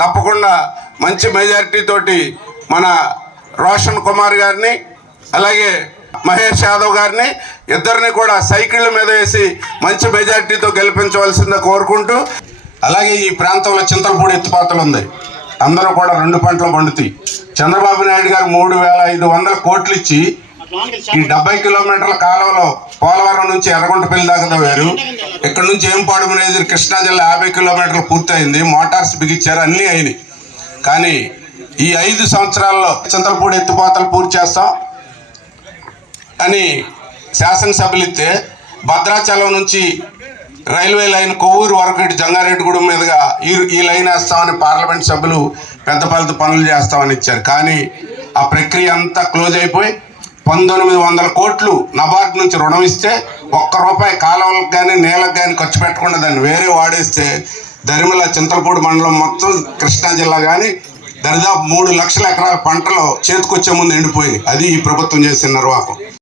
తప్పకుండా మంచి మెజారిటీ తోటి మన రోషన్ కుమార్ గారిని అలాగే మహేష్ యాదవ్ గారిని ఇద్దరిని కూడా సైకిళ్ళ మీద వేసి మంచి మెజారిటీతో గెలిపించవలసిందే కోరుకుంటూ, అలాగే ఈ ప్రాంతంలో చింతలపూడి ఎత్తిపోతలు ఉంది. అందరూ కూడా 2 పంటలు పండుతాయి. చంద్రబాబు నాయుడు గారు 3,500 కోట్లు ఇచ్చి ఈ 70 కిలోమీటర్ల కాలంలో పోలవరం నుంచి ఎర్రగుంటపల్లి దాకా తవ్వారు. ఇక్కడ నుంచి ఏంపాడు మేనేజర్ కృష్ణా జిల్లా 50 కిలోమీటర్లు పూర్తయింది. మోటార్స్ బిగించారు, అన్నీ అయినాయి. కానీ ఈ 5 సంవత్సరాల్లో చింతలపూడి ఎత్తిపోతలు పూర్తి చేస్తాం అని శాసనసభలు ఇస్తే భద్రాచలం నుంచి రైల్వే లైన్ కొవ్వూరు వరకు ఇటు జంగారెడ్డిగూడెం మీదుగా ఈ లైన్ వేస్తామని పార్లమెంట్ సభ్యులు పెద్ద పనులు చేస్తామని ఇచ్చారు. కానీ ఆ ప్రక్రియ అంతా క్లోజ్ అయిపోయి 1900 కోట్లు నబార్డ్ నుంచి రుణం ఇస్తే ₹1 కాలువలకు కానీ నీళ్ళకు కానీ ఖర్చు పెట్టకుండా దాన్ని వేరే వాడేస్తే దరిమిల చింతలపూడి మండలం మొత్తం కృష్ణా జిల్లా కానీ దరిదాపు 3 లక్షల ఎకరాల పంటలు చేతికొచ్చే ముందు ఎండిపోయింది. అది ఈ ప్రభుత్వం చేసిన నిర్వాహకం.